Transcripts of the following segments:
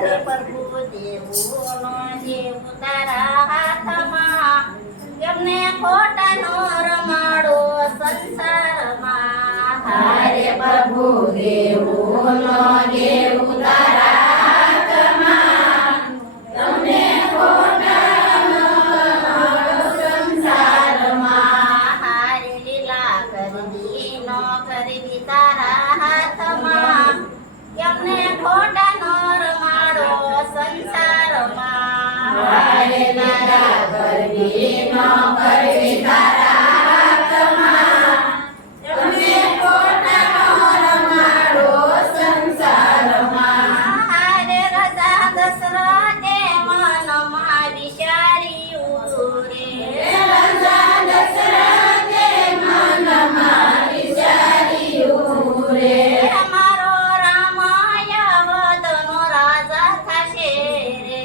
હારે પ્રભુ દેવોનો દેવ તારા હાથમાં એમને ખોટાનો રમાડો સંસારમાં હારે પ્રભુ દેવોનો દેવ તારા હાથમાં તમને ખોટાનો રમાડો સંસારમાં હારે લીલા કરવી નો કરવી તારા હાથમાં એમને ખોટાનો રમાડો સંસારમાં હારે લીલા કરવી નો કરવી તારા હાથમાં તમને ખોટાનો રમાડો સંસારમાં હારે રજા દશરથે મનમાં વિચાર્યું રે રાજા દશરથે મનમાં વિચાર્યું રે મારો રામાય વદનો રાજા થશે રે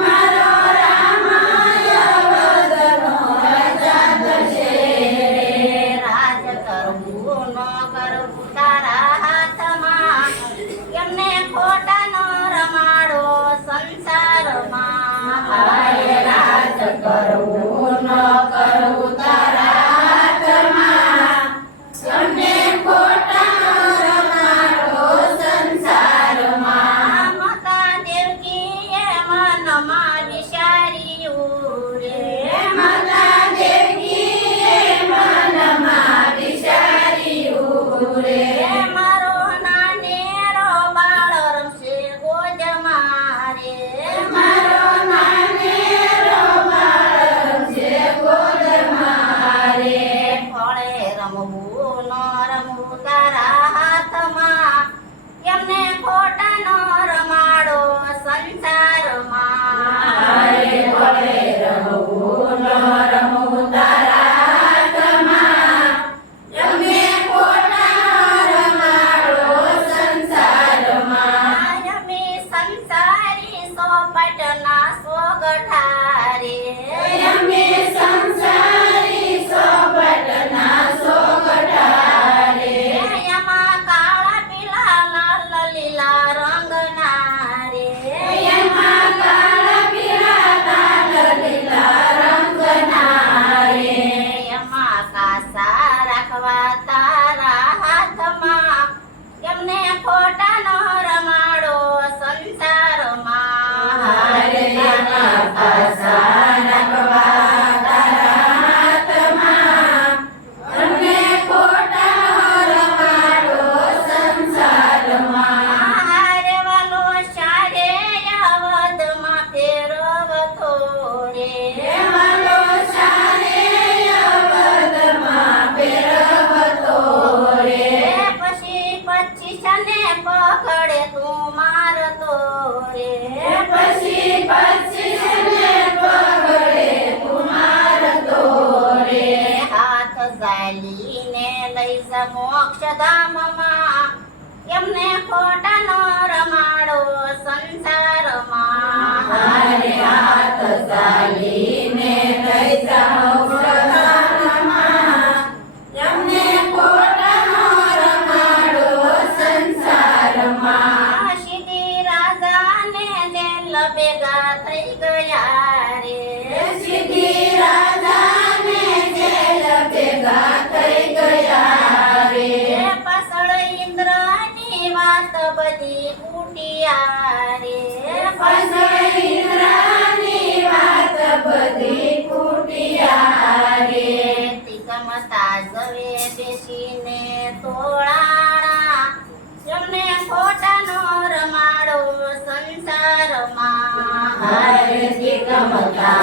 મારો રામાય વદનો રાજા થશે રે રાજ કરવું ન કરવું તારા હાથમાં એમને ખોટાનો રમાડો સંસારમાં હારે રાજ કરવું ન કરવું તારા હાથમાં તમને ખોટાનો રમાડો સંસારમાં માતા દેવકીએ મનમાં વિચાર્યું રે માતા દેવકીએ મનમાં વિચાર્યું રે મારો નાનેરો બાળ રમશે ગોજમાં રે મારો નાનેરો બાળ છે ગોદમાં રે ફળે રમવું ન રમવું તારા હાથમાં એમને ખોટાનો રમાડો સંસારમાં હારે વડે રમવું ન રમવું તારા હાથમાં તમે ખોટાનો રમાડો સંસારમાં અમે સંસારી સોપટના સોગઠારે અમે સંસારી સોપટના સોગઠારે એમાં કાળા પીળા લાલ લીલા રંગના રે એમાં કાળા પીળા લાલ લીલા રંગના રે એમાં કાસા રાખવા તારા હાથમાં એમને ખોટાનો રમાડો સંસારમાં હારે એમાં પાસા રાખવા તારા હાથમાં તમને ખોટાનો રમાડો સંસારમાં હારે વાલો શારે અવધમાં ફેરવતો રે વાલો સારે અવધમાં ફેરવતો રે પછી 25 ને પકડે તું મારતો રે પછી 25 ને પકડે તું મારતો રે હાથ ઝાલીને લઈ જા મોક્ષધામમાં એમને ખોટાનો રમાડો સંસારમાં હારે હાથ ચાલીને લઈ જાઓ પ્રધાનમાં એમને ખોટાનો રમાડો સંસારમાં સીધી રાજાને જેલ ભેગા થઈ ગયા રે સીધી રાજાને જેલ ભેગા થઈ ગયા રે પાછળ ઇન્દ્રની વાત બધી કુટિયા રે પાછળ ઇન્દ્રની વાત બધી ફૂટ્યા રે તિકમતા જવે બેસીને તોળાણા એમને ખોટાનો રમાડો સંસારમાં હારે તિકમતા